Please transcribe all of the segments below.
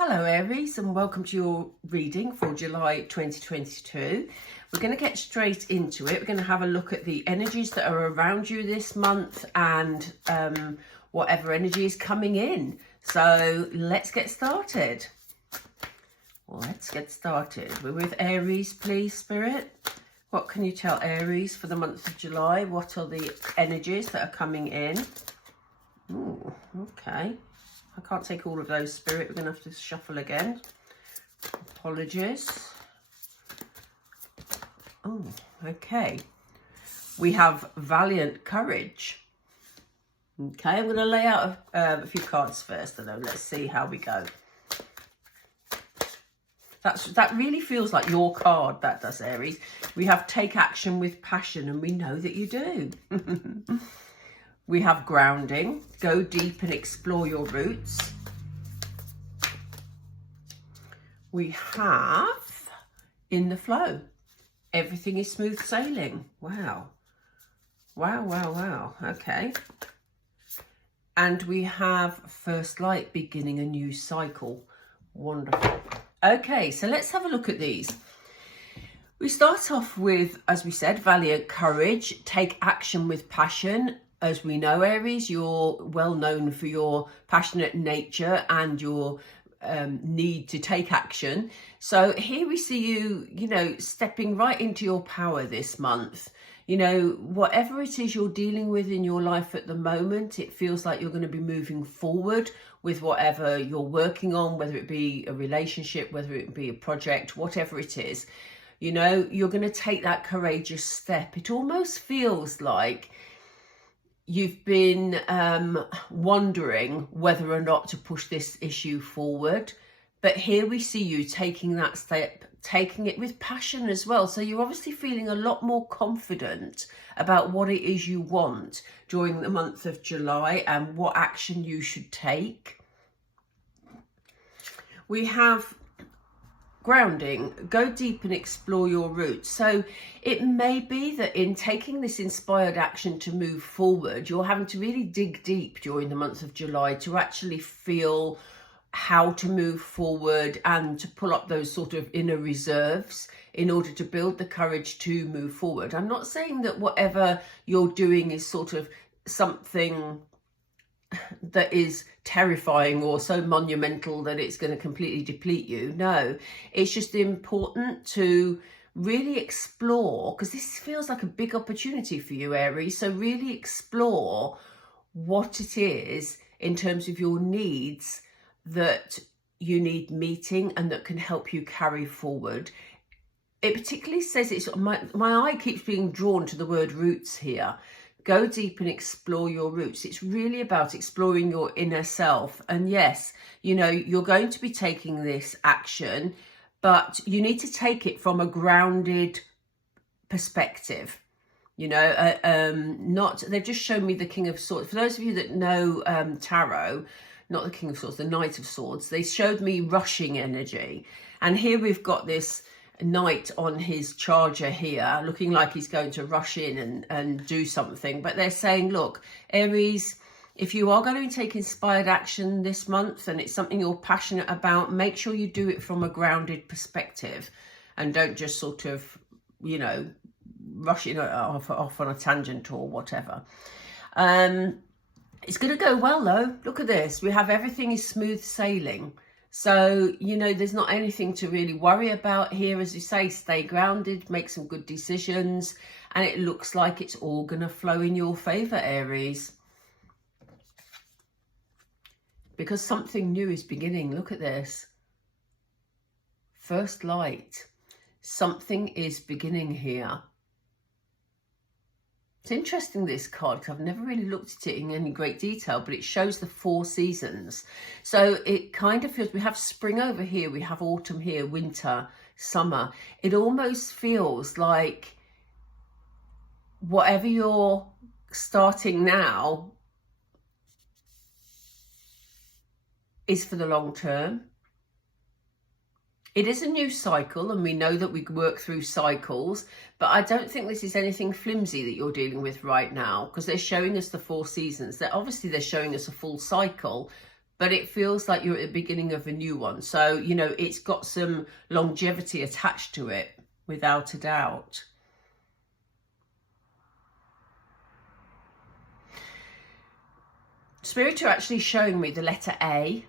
Hello Aries, and welcome to your reading for July 2022. We're going to get straight into it. We're going to have a look at the energies that are around you this month and whatever energy is coming in. So let's get started. We're with Aries, please, Spirit. What can you tell Aries for the month of July? What are the energies that are coming in? Ooh, okay. I can't take all of those, Spirit. We're going to have to shuffle again. Apologies. Oh, okay. We have Valiant Courage. Okay, I'm going to lay out a few cards first, and then let's see how we go. That really feels like your card, that does, Aries. We have Take Action with Passion, and we know that you do. We have Grounding, Go Deep and Explore Your Roots. We have In the Flow, Everything is Smooth Sailing. Wow. Wow. Okay. And we have First Light, Beginning a New Cycle. Wonderful. Okay, so let's have a look at these. We start off with, as we said, Valiant Courage, Take Action with Passion. As we know, Aries, you're well known for your passionate nature and your need to take action. So here we see you, stepping right into your power this month. Whatever it is you're dealing with in your life at the moment, it feels like you're going to be moving forward with whatever you're working on, whether it be a relationship, whether it be a project, whatever it is. You're going to take that courageous step. It almost feels like you've been wondering whether or not to push this issue forward. But here we see you taking that step, taking it with passion as well. So you're obviously feeling a lot more confident about what it is you want during the month of July and what action you should take. We have Grounding, Go Deep and Explore Your Roots. So it may be that in taking this inspired action to move forward, you're having to really dig deep during the month of July to actually feel how to move forward and to pull up those sort of inner reserves in order to build the courage to move forward. I'm not saying that whatever you're doing is sort of something that is terrifying or so monumental that it's going to completely deplete you. No, it's just important to really explore, because this feels like a big opportunity for you, Aries. So really explore what it is in terms of your needs that you need meeting and that can help you carry forward. It particularly says it's my eye keeps being drawn to the word roots here. Go deep and explore your roots. It's really about exploring your inner self. And yes, you're going to be taking this action, but you need to take it from a grounded perspective. They've just shown me the King of Swords. For those of you that know tarot, not the King of Swords, the Knight of Swords, they showed me rushing energy. And here we've got this knight on his charger here, looking like he's going to rush in and do something. But they're saying, look, Aries, if you are going to take inspired action this month and it's something you're passionate about, make sure you do it from a grounded perspective and don't just sort of, rush it off on a tangent or whatever. It's going to go well, though. Look at this. We have Everything is Smooth Sailing. So, there's not anything to really worry about here. As you say, stay grounded, make some good decisions, and it looks like it's all going to flow in your favour, Aries. Because something new is beginning. Look at this. First Light. Something is beginning here. It's interesting, this card, because I've never really looked at it in any great detail, but it shows the 4 seasons. So it kind of feels, we have spring over here, we have autumn here, winter, summer. It almost feels like whatever you're starting now is for the long term. It is a new cycle, and we know that we work through cycles, but I don't think this is anything flimsy that you're dealing with right now, because they're showing us the 4 seasons. They're showing us a full cycle, but it feels like you're at the beginning of a new one. So, you know, it's got some longevity attached to it, without a doubt. Spirit are actually showing me the letter A.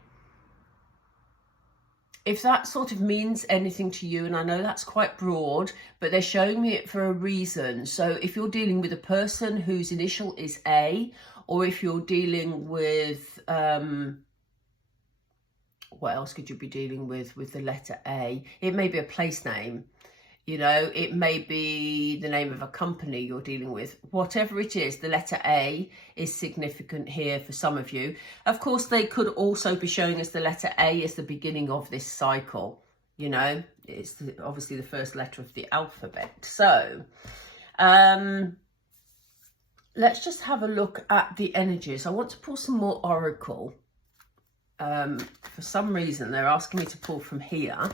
If that sort of means anything to you, and I know that's quite broad, but they're showing me it for a reason. So if you're dealing with a person whose initial is A, or if you're dealing with, what else could you be dealing with the letter A? It may be a place name. You know, it may be the name of a company you're dealing with. Whatever it is, the letter A is significant here for some of you. Of course, they could also be showing us the letter A as the beginning of this cycle. You know, it's obviously the first letter of the alphabet. So, let's just have a look at the energies. I want to pull some more oracle. For some reason, they're asking me to pull from here.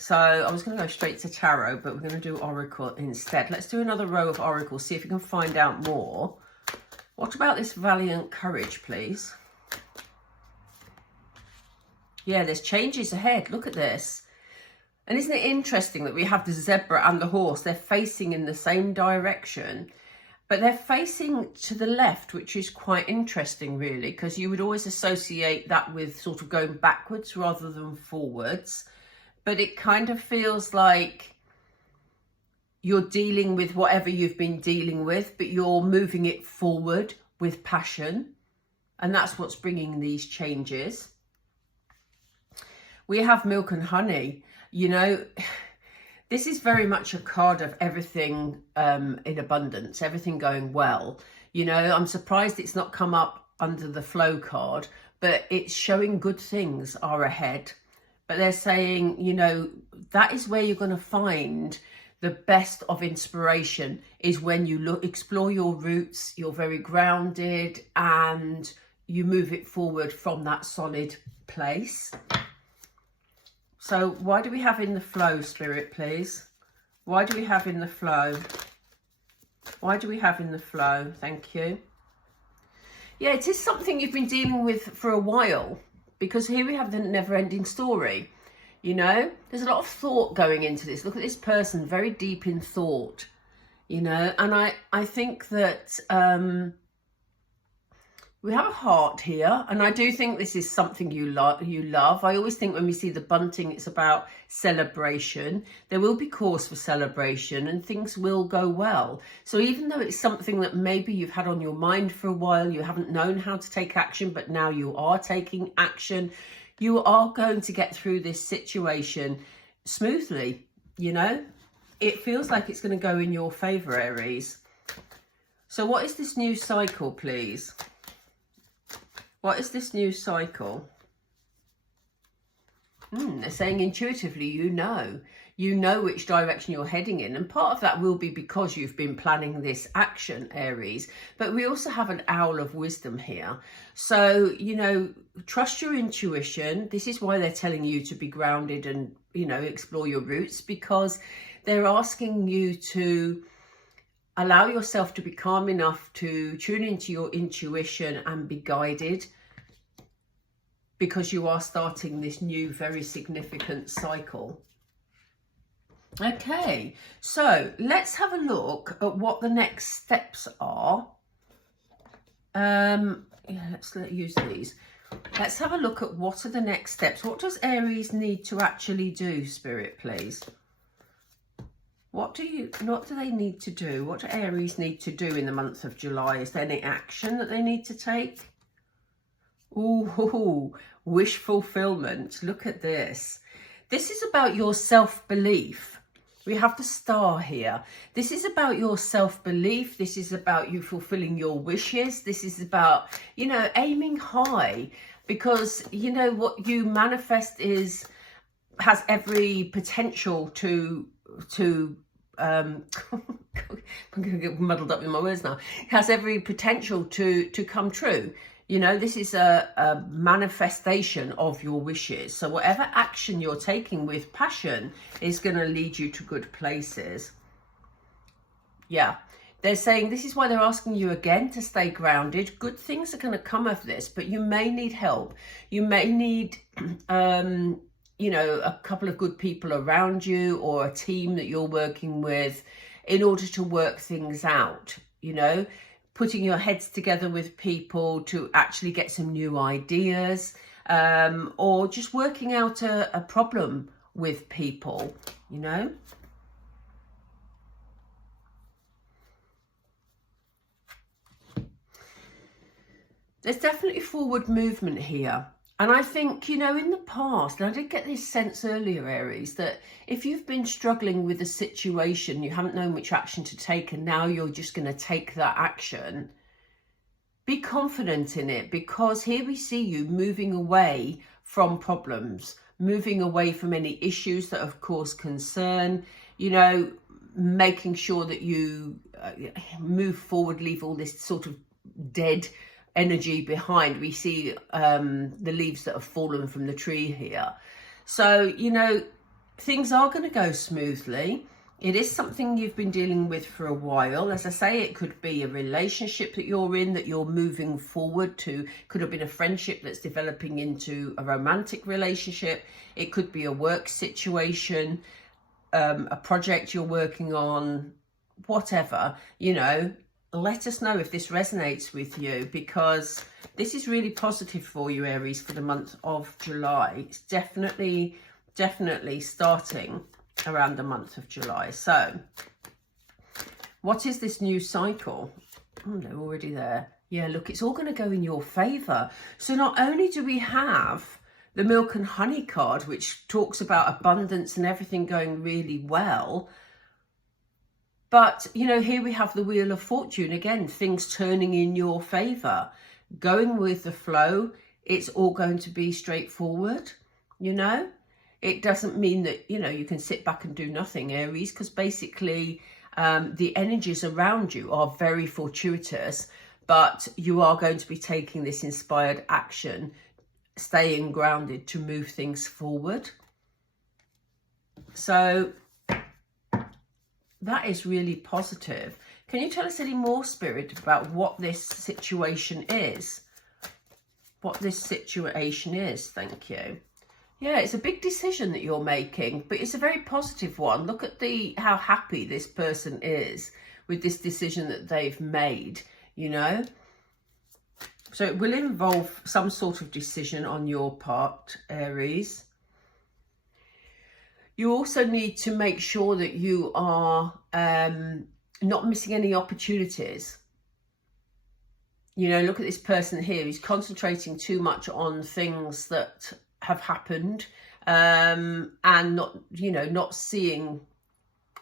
So I was going to go straight to tarot, but we're going to do oracle instead. Let's do another row of oracle, see if we can find out more. What about this valiant courage, please? Yeah, there's changes ahead. Look at this. And isn't it interesting that we have the zebra and the horse? They're facing in the same direction, but they're facing to the left, which is quite interesting, really, because you would always associate that with sort of going backwards rather than forwards. But it kind of feels like you're dealing with whatever you've been dealing with, but you're moving it forward with passion. And that's what's bringing these changes. We have milk and honey. You know, this is very much a card of everything in abundance, everything going well. You know, I'm surprised it's not come up under the flow card, but it's showing good things are ahead. But they're saying, you know, that is where you're going to find the best of inspiration, is when you explore your roots, you're very grounded, and you move it forward from that solid place. So why do we have in the flow, Spirit, please? Why do we have in the flow? Why do we have in the flow? Thank you. Yeah, it is something you've been dealing with for a while. Because here we have the never-ending story, you know. There's a lot of thought going into this. Look at this person, very deep in thought, you know. And I think that we have a heart here. And I do think this is something you love. I always think when we see the bunting, it's about celebration. There will be cause for celebration and things will go well. So even though it's something that maybe you've had on your mind for a while, you haven't known how to take action, but now you are taking action, you are going to get through this situation smoothly, you know. It feels like it's going to go in your favour, Aries. So what is this new cycle, please? What is this new cycle? They're saying intuitively, you know which direction you're heading in. And part of that will be because you've been planning this action, Aries. But we also have an owl of wisdom here. So, you know, trust your intuition. This is why they're telling you to be grounded and, you know, explore your roots, because they're asking you to allow yourself to be calm enough to tune into your intuition and be guided, because you are starting this new, very significant cycle. Okay, so let's have a look at what the next steps are. Yeah, let's use these. Let's have a look at what are the next steps. What does Aries need to actually do, Spirit, please? What do they need to do? What do Aries need to do in the month of July? Is there any action that they need to take? Ooh, wish fulfillment. Look at this. This is about your self-belief. We have the star here. This is about your self-belief. This is about you fulfilling your wishes. This is about, you know, aiming high, because, you know, what you manifest has every potential to I'm going to get muddled up with my words now. It has every potential to come true. You know, this is a manifestation of your wishes. So whatever action you're taking with passion is going to lead you to good places. Yeah. They're saying this is why they're asking you again to stay grounded. Good things are going to come of this, but you may need help. You may need, you know, a couple of good people around you or a team that you're working with in order to work things out, you know, putting your heads together with people to actually get some new ideas, or just working out a problem with people, you know. There's definitely forward movement here. And I think, you know, in the past, and I did get this sense earlier, Aries, that if you've been struggling with a situation, you haven't known which action to take, and now you're just going to take that action, be confident in it, because here we see you moving away from problems, moving away from any issues that of course concern, you know, making sure that you move forward, leave all this sort of dead energy behind. We see the leaves that have fallen from the tree here. So, you know, things are going to go smoothly. It is something you've been dealing with for a while. As I say, it could be a relationship that you're in, that you're moving forward to. Could have been a friendship that's developing into a romantic relationship. It could be a work situation, a project you're working on, whatever, you know. Let us know if this resonates with you, because this is really positive for you, Aries, for the month of July. It's definitely starting around the month of July. So what is this new cycle? Oh, they're already there. Yeah, look, it's all going to go in your favor. So not only do we have the milk and honey card, which talks about abundance and everything going really well, but, you know, here we have the Wheel of Fortune. Again, things turning in your favour. Going with the flow. It's all going to be straightforward, you know. It doesn't mean that, you know, you can sit back and do nothing, Aries, because basically the energies around you are very fortuitous, but you are going to be taking this inspired action, staying grounded to move things forward. So that is really positive. Can you tell us any more, Spirit, about what this situation is? What this situation is, thank you. Yeah, it's a big decision that you're making, but it's a very positive one. Look at how happy this person is with this decision that they've made, you know. So it will involve some sort of decision on your part, Aries. You also need to make sure that you are not missing any opportunities. You know, look at this person here. He's concentrating too much on things that have happened and not, you know, not seeing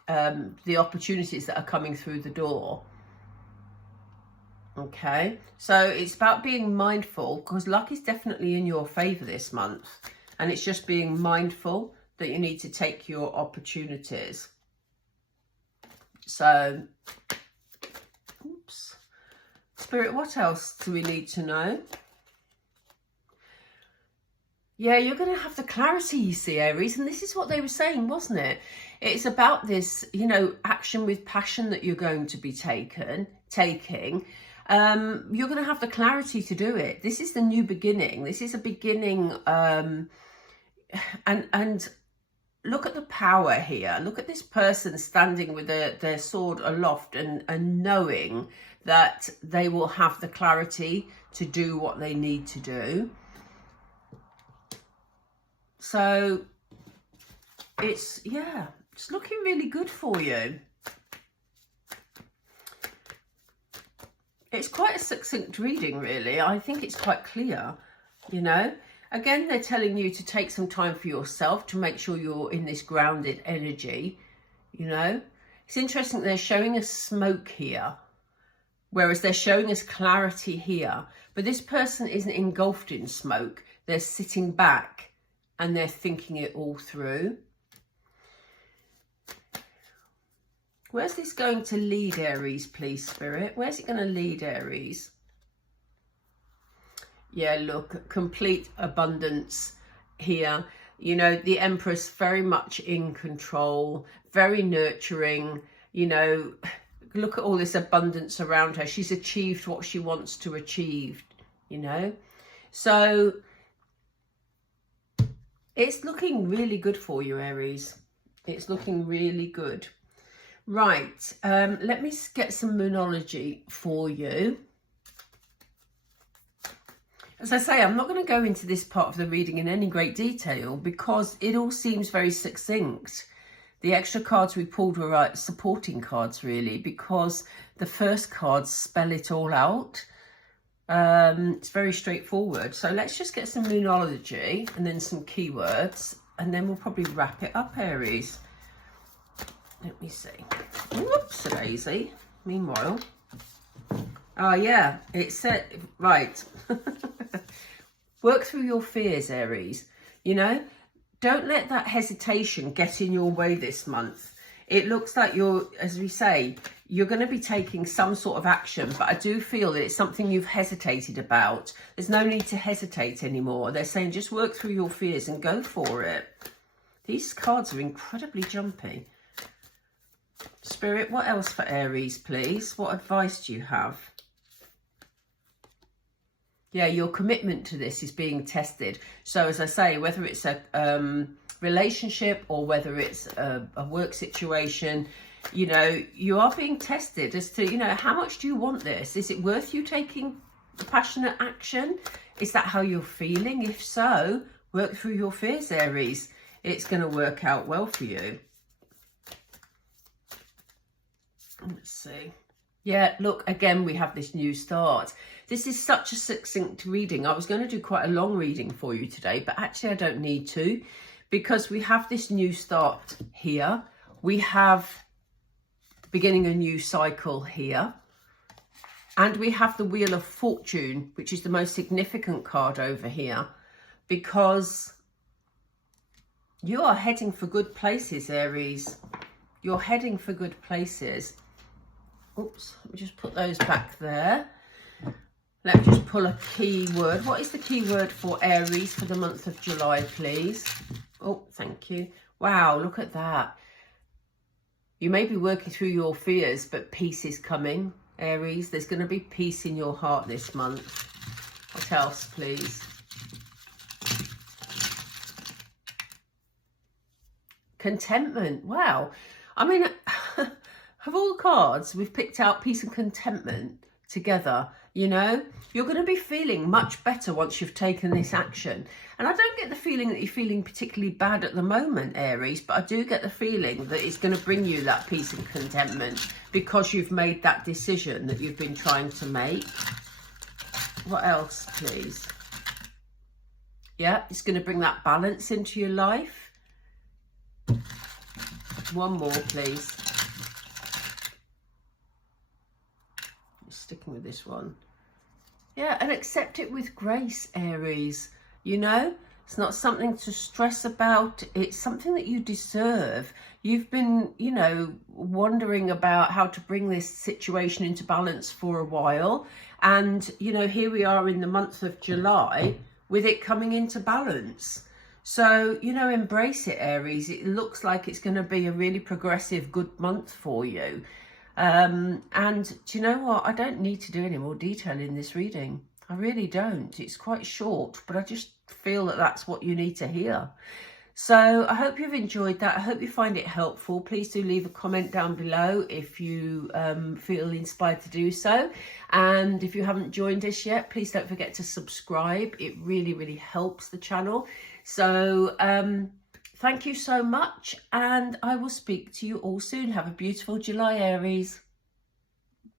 the opportunities that are coming through the door. Okay, so it's about being mindful, because luck is definitely in your favor this month, and it's just being mindful that you need to take your opportunities. So, oops. Spirit, what else do we need to know? Yeah, you're going to have the clarity, you see, Aries, and this is what they were saying, wasn't it? It's about this, you know, action with passion that you're going to be taking. You're going to have the clarity to do it. This is the new beginning. This is a beginning, and look at the power here. Look at this person standing with their sword aloft and knowing that they will have the clarity to do what they need to do. So it's, yeah, it's looking really good for you. It's quite a succinct reading, really. I think it's quite clear, you know. Again, they're telling you to take some time for yourself to make sure you're in this grounded energy, you know. It's interesting, they're showing us smoke here, whereas they're showing us clarity here. But this person isn't engulfed in smoke. They're sitting back and they're thinking it all through. Where's this going to lead, Aries, please, Spirit? Where's it going to lead, Aries? Yeah, look, complete abundance here. You know, the Empress very much in control, very nurturing, you know, look at all this abundance around her. She's achieved what she wants to achieve, you know. So it's looking really good for you, Aries. It's looking really good. Right, let me get some Moonology for you. As I say, I'm not going to go into this part of the reading in any great detail because it all seems very succinct. The extra cards we pulled were supporting cards, really, because the first cards spell it all out. It's very straightforward. So let's just get some Moonology and then some keywords, and then we'll probably wrap it up, Aries. Let me see. Whoops, a daisy. Meanwhile, oh yeah, it said, right. Work through your fears, Aries. You know, don't let that hesitation get in your way this month. It looks like you're, as we say, you're going to be taking some sort of action, but I do feel that it's something you've hesitated about. There's no need to hesitate anymore. They're saying just work through your fears and go for it. These cards are incredibly jumpy. Spirit, what else for Aries, please? What advice do you have? Yeah, your commitment to this is being tested. So as I say, whether it's a relationship or whether it's a work situation, you know, you are being tested as to, you know, how much do you want this? Is it worth you taking passionate action? Is that how you're feeling? If so, work through your fears, Aries. It's going to work out well for you. Let's see. Yeah, look, again, we have this new start. This is such a succinct reading. I was going to do quite a long reading for you today, but actually I don't need to, because we have this new start here. We have beginning a new cycle here. And we have the Wheel of Fortune, which is the most significant card over here, because you are heading for good places, Aries. You're heading for good places. Oops, let me just put those back there. Let me just pull a keyword. What is the keyword for Aries for the month of July, please? Oh, thank you. Wow, look at that. You may be working through your fears, but peace is coming, Aries. There's going to be peace in your heart this month. What else, please? Contentment. Wow. I mean, of all the cards, we've picked out peace and contentment together. You know, you're going to be feeling much better once you've taken this action. And I don't get the feeling that you're feeling particularly bad at the moment, Aries, but I do get the feeling that it's going to bring you that peace and contentment because you've made that decision that you've been trying to make. What else, please? Yeah, it's going to bring that balance into your life. One more, please. Sticking with this one. Yeah, and accept it with grace, Aries. You know, it's not something to stress about. It's something that you deserve. You've been, you know, wondering about how to bring this situation into balance for a while. And, you know, here we are in the month of July with it coming into balance. So, you know, embrace it, Aries. It looks like it's going to be a really progressive, good month for you. And do you know what? I don't need to do any more detail in this reading. I really don't. It's quite short, but I just feel that that's what you need to hear. So I hope you've enjoyed that. I hope you find it helpful. Please do leave a comment down below if you feel inspired to do so. And if you haven't joined us yet, please don't forget to subscribe. It really, really helps the channel. So thank you so much, and I will speak to you all soon. Have a beautiful July, Aries.